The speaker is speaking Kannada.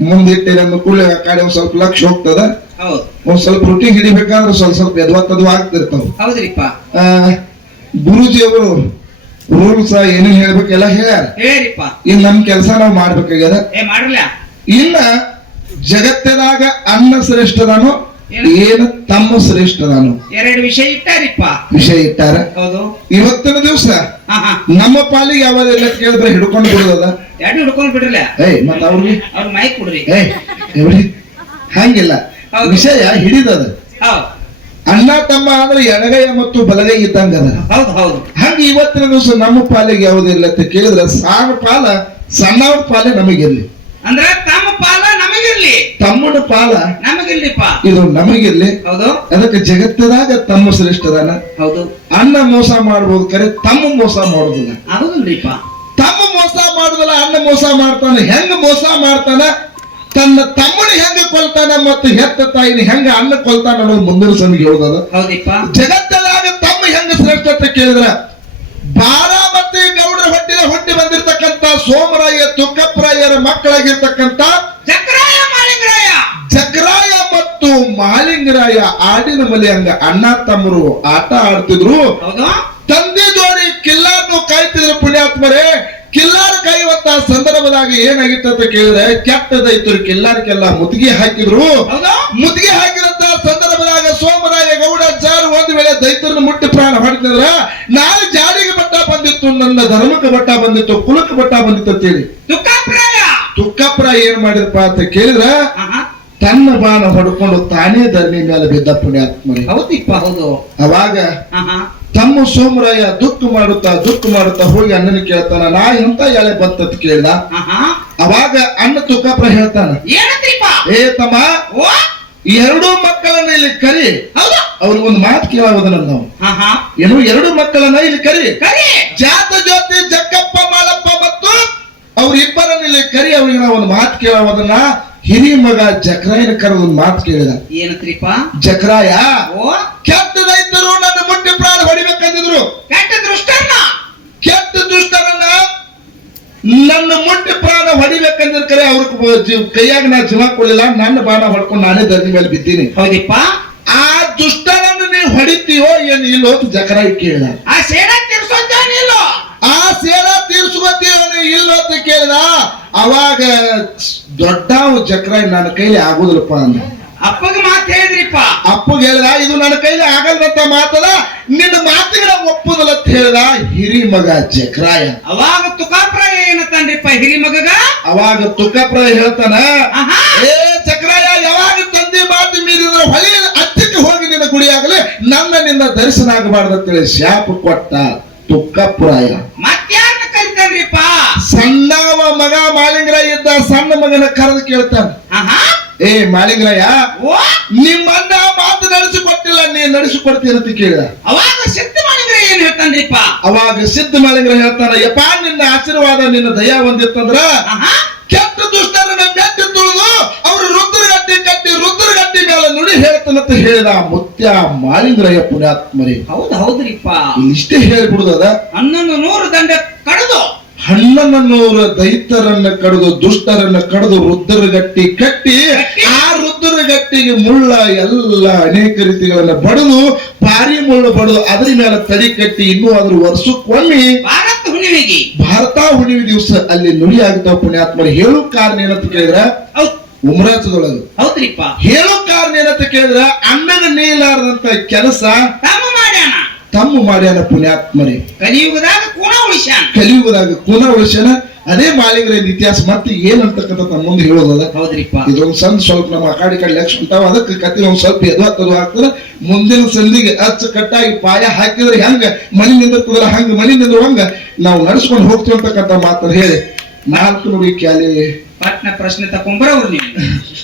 ಮುಂದಿಟ್ಟಿರ ಕೂಡಲೇ ಆ ಕಡೆ ಒಂದ್ ಸ್ವಲ್ಪ ಲಕ್ಷ ಹೋಗ್ತದ? ಒಂದ್ ಸ್ವಲ್ಪ ರೊಟ್ಟಿ ಹಿಡಿಬೇಕಾದ್ರೆ ಸ್ವಲ್ಪ ಸ್ವಲ್ಪ ಎದ್ವತ್ತದು ಆಗ್ತಿರ್ತಾವ ಹೌದ್ರಿಪ್ಪ. ಗುರೂಜಿಯವರು ರೂಲ್ಸ್ ಏನು ಹೇಳ್ಬೇಕೆಲ್ಲ ಹೇಳ್ಯಾರ. ಇನ್ ನಮ್ ಕೆಲಸ ನಾವು ಮಾಡ್ಬೇಕಾಗ್ಯದ? ಇನ್ನ ಜಗತ್ತದಾಗ ಅನ್ನ ಶ್ರೇಷ್ಠದಾನು ಏನ? ತಮ್ಮ ಶ್ರೇಷ್ಠದಾನು ಎರಡು ವಿಷಯ ಇಟ್ಟಾರಿಪ್ಪ. ವಿಷಯ ಇಟ್ಟಾರ? ಹೌದು. ಇವತ್ತಿನ ದಿವಸ ನಮ್ಮ ಪಾಲಿಗೆ ಯಾವ್ದೆಲ್ಲ ಕೇಳಿದ್ರೆ ಹಿಡ್ಕೊಂಡು ಬಿಡೋದ ಎರಡು ಹಿಡ್ಕೊಂಡು ಬಿಡ್ರಲ್ಲ. ಏಯ್ ಮತ್ತ ಅವ್ರಿಗೆ? ಅವ್ರ ಮೈಕ್ ಕೊಡ್ರಿ. ಏಯ್ ಎವ್ರಿ ಹಂಗಿಲ್ಲ. ವಿಷಯ ಹಿಡಿದದ. ಅಣ್ಣ ತಮ್ಮ ಅಂದ್ರೆ ಎಡಗೈ ಮತ್ತು ಬಲಗೈ ಇದ್ದಂಗ ಅದ ಹೌದು ಹೌದು. ಹಂಗ ಇವತ್ತಿನ ದಿವಸ ನಮ್ಮ ಪಾಲಿಗೆ ಯಾವುದಿಲ್ಲ ಅಂತ ಕೇಳಿದ್ರೆ ಸಣ್ಣ ಪಾಲ ಸಣ್ಣ ಪಾಲೆ ನಮಗಿರ್ಲಿ ಅಂದ್ರೆ ತಮ್ಮ ಪಾಲ ನಮಗಿರ್ಲಿ. ತಮ್ಮನ ಪಾಲ. ನಮಗಿರ್ಲಿಪ್ಪ ಇದು ನಮಗಿರ್ಲಿ. ಹೌದು. ಅದಕ್ಕೆ ಜಗತ್ತದಾಗ ತಮ್ಮ ಶ್ರೇಷ್ಠದಾನ ಹೌದು. ಅನ್ನ ಮೋಸ ಮಾಡ್ಬೋದು ಕರೆ ತಮ್ಮ ಮೋಸ ಮಾಡುದಿಲ್ಲ. ಹೌದಲ್ರಿಪ್ಪ ತಮ್ಮ ಮೋಸ ಮಾಡುದಲ್ಲ ಅನ್ನ ಮೋಸ ಮಾಡ್ತಾನೆ ಹೆಂಗ ಮೋಸ ಮಾಡ್ತಾನ? ತನ್ನ ತಮ್ಮನ ಹೆಂಗ ಕೊಲ್ತಾನ ಮತ್ತು ಹೆತ್ತ ತಾಯಿನ ಹೆಂಗ ಅನ್ನ ಕೊಲ್ತಾನ ಅನ್ನೋದು ಮುಂದಿನ ಸಮಿಗೆ ಹೌದಿಪ್ಪ ಜಗತ್ತದಾಗ ತಮ್ಮ ಹೆಂಗ ಶ್ರೇಷ್ಠತೆ ಕೇಳಿದ್ರ ಬಾರಾಮತಿ ಗೌಡರ ಹೊಟ್ಟಿನ ಹೊಟ್ಟಿ ಬಂದಿರತಕ್ಕಂತ ಸೋಮರಾಯ ತುಕ್ಕಪ್ಪರಾಯರ ಮಕ್ಕಳಾಗಿರ್ತಕ್ಕಂತ ಚಕ್ರಾಯ ಮಾಳಿಂಗರಾಯ ಜಗ್ರಾಯ ಮತ್ತು ಮಹಾಲಿಂಗರಾಯ ಆಡಿನ ಮಲೆ ಹಂಗ ಅಣ್ಣ ತಮ್ಮರು ಆಟ ಆಡ್ತಿದ್ರು. ತಂದೆ ಜೋಡಿ ಕಿಲ್ಲಾರ್ನು ಕಾಯ್ತಿದ್ರು ಪುಣ್ಯಾತ್ಮರೇ. ಕಿಲ್ಲಾರ್ ಕಾಯುವಂತ ಸಂದರ್ಭದಾಗ ಏನಾಗಿತ್ತು ಅಂತ ಕೇಳಿದ್ರೆ ಕೆಟ್ಟದೈತರು ಕಿಲ್ಲಾರ್ಕೆಲ್ಲ ಮುದುಗಿ ಹಾಕಿದ್ರು. ಮುದುಗಿ ಹಾಕಿರಂತ ಹಾಕಿದಂತ ಸಂದರ್ಭದಾಗ ಸೋಮರಾಯ ಗೌಡ ಜಾರು ಒಂದ್ ವೇಳೆ ದೈತರನ್ನು ಮುಟ್ಟಿ ಪ್ರಾಣ ಮಾಡ್ತಿದ್ರ ನಾನು ಜಾಡಿಗೆ ಬಟ್ಟ ಬಂದಿತ್ತು ನನ್ನ ಧರ್ಮಕ್ಕೆ ಬಟ್ಟ ಬಂದಿತ್ತು ಕುಲಕ್ಕೆ ಬಟ್ಟ ಬಂದಿತ್ತು ಅಂತೇಳಿ. ತುಕ್ಕಪ್ರಾಯ ತುಕ್ಕಪ್ರಾಯ ಏನ್ ಮಾಡಿದ್ರಪ್ಪ ಅಂತ ಕೇಳಿದ್ರ. ತನ್ನ ಬಾಣ ಹೊಡ್ಕೊಂಡು ತಾನೇ ಧರಣಿ ಮೇಲೆ ಬಿದ್ದ ಪುಣ್ಯಾತ್ಮರಿ ಹೌದಿಪ್ಪ ಹೌದು. ಅವಾಗ. ತಮ್ಮ ಸೋಮರಾಯ ದುಃಖ ಮಾಡುತ್ತಾ ದುಃಖ ಮಾಡುತ್ತಾ ಹೋಗಿ ಅಣ್ಣನ ಕೇಳ್ತಾನ ನಾ ಎಂತ ಎಳೆ ಬಂತ ಕೇಳ್ದ? ಆಹಾ. ಅವಾಗ ಅಣ್ಣ ತುಕಪ್ಪ ಹೇಳ್ತಾನ ಏ ತಮ್ಮ ಎರಡೂ ಮಕ್ಕಳನ್ನ ಇಲ್ಲಿ ಕರಿ. ಹೌದು. ಅವ್ರಿಗೆ ಒಂದು ಮಾತು ಕೇಳೋದನ್ನ ನಾವು. ಏನು ಎರಡು ಮಕ್ಕಳನ್ನ ಇಲ್ಲಿ ಕರಿ. ಕರಿ. ಜಾತ ಜ್ಯೋತಿ ಜಕ್ಕಪ್ಪ ಮಾಲಪ್ಪ ಮತ್ತು ಅವ್ರಿಬ್ಬರನ್ನ ಇಲ್ಲಿ ಕರಿ ಅವ್ರಿಗೆ ನಾವು ಒಂದು ಮಾತು ಕೇಳೋದನ್ನ ಹಿರಿ ಮಗ ಜಕ್ರಾಯನ ಕರೆದ ಒಂದು ಮಾತು ಕೇಳಿದ. ಏನಂತ್ರಿಪ್ಪ? ಜಕ್ರಾಯ ಓ? ಕೆಟ್ಟ ರೈತರು ನನ್ನ ಮುಟ್ಟಿ ಪ್ರಾಣ ಹೊಡಿಬೇಕಂದಿದ್ರು. ಕೆಟ್ಟ ದುಷ್ಟರನ್ನ ಕೆಟ್ಟ ದುಷ್ಟರನ್ನ ನನ್ನ ಮುಟ್ಟಿ ಪ್ರಾಣ ಹೊಡಿಬೇಕಂದ್ರೆ ಕರೆ ಅವ್ರ ಕೈಯಾಗ ನಾ ಜೀವ ಕೊಡಲಿಲ್ಲ ನನ್ನ ಬಾಣ ಹೊಡ್ಕೊಂಡು ನಾನೇ ಧರಣಿ ಮೇಲೆ ಬಿದ್ದೀನಿ. ಹೌದಿಪ್ಪ? ಆ ದುಷ್ಟರನ್ನ ನೀವು ಹೊಡಿತೀಯೋ ಏನು ಇಲ್ಲೋ ಅಂತ ಜಕ್ರಾಯ ಕೇಳಿದ. ಆ ಸೇಡ ತಿರ್ಸೋದೇನಿಲ್ಲೋ ಆ ಸೇಡ ತೀರ್ಸ್ಕೊತೀಯೋ ಇಲ್ಲೋ ಅಂತ ಕೇಳಿದ. ಅವಾಗ ದೊಡ್ಡ ಚಕ್ರ ನನ್ನ ಕೈಲಿ ಆಗುದಿಲ್ಲಪ್ಪ ಅಂದ. ಅಪ್ಪಗ ಮಾತು ಹೇಳಿದ್ರಿಪ್ಪ. ಅಪ್ಪಗೆ ಹೇಳ್ದ ಇದು ನನ್ನ ಕೈಲಿ ಆಗಲ್ದಂತ ಮಾತದ ನಿನ್ನ ಮಾತುಗಳ ಒಪ್ಪುದಲ್ಲ ಅಂತ ಹೇಳ್ದ ಹಿರಿ ಮಗ ಚಕ್ರಾಯ. ಅವಾಗ ತುಕಾಪ್ರಾಯ ಏನತ್ತಾನ್ರಿಪ್ಪ ಹಿರಿ ಮಗಗ? ಅವಾಗ ತುಕಾಪ್ರಾಯ ಹೇಳ್ತಾನ. ಏ ಚಕ್ರಾಯ ಯಾವಾಗ ತಂದೆ ಮಾತು ಮೀರಿದ ಹೊಳೆ ಅತ್ತಿಗೆ ಹೋಗಿ ನಿನ್ನ ಗುಡಿಯಾಗಲಿ ನನ್ನ ನಿನ್ನ ದರ್ಶನ ಆಗಬಾರ್ದು ಅಂತೇಳಿ ಶಾಪ ಕೊಟ್ಟ ತುಕ್ಕಪ್ರಾಯ ಮತ್ಯಾರನ್ನ ಕರಿತಾನ್ರಿಪ್ಪ ಸಣ್ಣವ ಮಗ ಮಾಲಿಂಗರಾಯ ಇದ್ದ ಸಣ್ಣ ಮಗನ ಕರೆದು ಕೇಳ್ತಾನೆ. ಏ ಮಾಲಿಂಗರಯ್ಯ ಓ. ನಿಮ್ಮನ್ನ ಮಾತು ನಡೆಸಿಕೊಟ್ಟಿಲ್ಲ ನೀ ನಡೆಸಿಕೊಡ್ತೀನಿ ಅಂತ ಕೇಳಿದ. ಅವಾಗ ಸಿದ್ಧ ಮಾಡಿದ್ರೆ ಏನ್ ಹೇಳ್ತಾನ್ರಿಪ್ಪ ಅವಾಗ ಸಿದ್ಧ ಮಾಲಿಂಗರ ಹೇಳ್ತಾನ ಯಪ್ಪ ನಿನ್ನ ಆಶೀರ್ವಾದ ನಿನ್ನ ದಯಾ ಒಂದಿತ್ತಂದ್ರ ಕೆಟ್ಟ ದುಷ್ಟರನ್ನ ಮೆಟ್ಟಿ ತುಳಿದು ಅವರು ರುದ್ರಗಟ್ಟಿ ಕಟ್ಟಿ ರುದ್ರಗಟ್ಟಿ ಮೇಲೆ ನುಡಿ ಹೇಳ್ತಾನಂತ ಹೇಳಿದ ಮುತ್ಯ ಮಾಲಿಂಗರಯ್ಯ ಪುಣ್ಯಾತ್ಮರಿ. ಹೌದ್ ಹೌದ್ರಿಪ್ಪ. ಇಷ್ಟೇ ಹೇಳ್ಬಿಡುದ ಹನ್ನೊಂದು ನೂರು ದಂಡ ಕಳೆದು ದೈತ್ಯರನ್ನ ಕಡಿದು ದುಷ್ಟರನ್ನ ಕಡಿದು ರುದ್ರಗಟ್ಟಿ ಕಟ್ಟಿ ಕಟ್ಟಿ. ಆ ರುದ್ರಗಟ್ಟಿಗೆ ಮುಳ್ಳ ಎಲ್ಲ ಅನೇಕ ರೀತಿಗಳನ್ನ ಬಡದು ಭಾರಿ ಮುಳ್ಳು ಬಡದು ಅದ್ರ ಮೇಲೆ ತಡಿ ಕಟ್ಟಿ ಇನ್ನೂ ಅದ್ರ ವರ್ಷಕ್ಕೊಮ್ಮೆ ಭಾರತ ಹುಣ್ಣಿಮೆಗೆ. ಭಾರತ ಹುಣ್ಣಿಮೆ ದಿವಸ ಅಲ್ಲಿ ನುಡಿ ಆಗ್ತಾವ ಪುಣ್ಯಾತ್ಮರು ಹೇಳು ಕಾರಣ ಏನಂತ ಕೇಳಿದ್ರ? ಉಮ್ರಾಜದೊಳಗ. ಹೌದ್ರಿಪ್ಪ. ಹೇಳೋ ಕಾರಣ ಏನಂತ ಕೇಳಿದ್ರ? ಅಣ್ಣನ ನೇಲಾರದಂತ ಕೆಲಸ ತಮ್ಮ ಮಾಡ್ಯಾನ ಪುಣ್ಯಾತ್ಮರೇ ಕಲಿಯುಗದಾಗ ಕೂಣ ಉಳಿಸ್ಯಾನ. ಕಲಿಯುಗದಾಗ ಕುನ ಉಳಿಸ್ಯಾನ. ಅದೇ ಮಾಲಿಂಗರ ಇತಿಹಾಸ ಮತ್ತೆ ಏನಂತಕ್ಕಂಥ ನಮ್ಮ ಮುಂದೆ ಹೇಳೋದದ ಹೌದ್ರಿಪ್ಪ. ಇದೊಂದು ಸಣ್ಣ ಸ್ವಲ್ಪ ನಮ್ಮ ಆ ಕಡೆ ಕಡೆ ಲಕ್ಷ ಉಂಟಾವ ಅದಕ್ಕೆ ಕತೆ ಒಂದು ಸ್ವಲ್ಪ ಎದು ಹತ್ತದು ಆಗ್ತದ ಮುಂದಿನ ಸಂದಿಗೆ ಅಚ್ಚ ಕಟ್ಟಾಗಿ ಪಾಯ ಹಾಕಿದ್ರೆ ಹೆಂಗ? ಮನಿ ನಿಂದಿರ್ತದಲ್ಲ ಹಂಗ ಮನಿ ನಿಂದ್ರುವಂಗ ನಾವು ನಡ್ಸ್ಕೊಂಡು ಹೋಗ್ತೀವಿ ಅಂತಕ್ಕಂಥ ಮಾತನ್ನ ಹೇಳಿ. ನಾಲ್ಕು ನೋಡಿ ಕ್ಯಾಲಿ. ಪಟ್ನ ಪ್ರಶ್ನೆ ತಕೊಂಬರವ್ರು ನೀವು.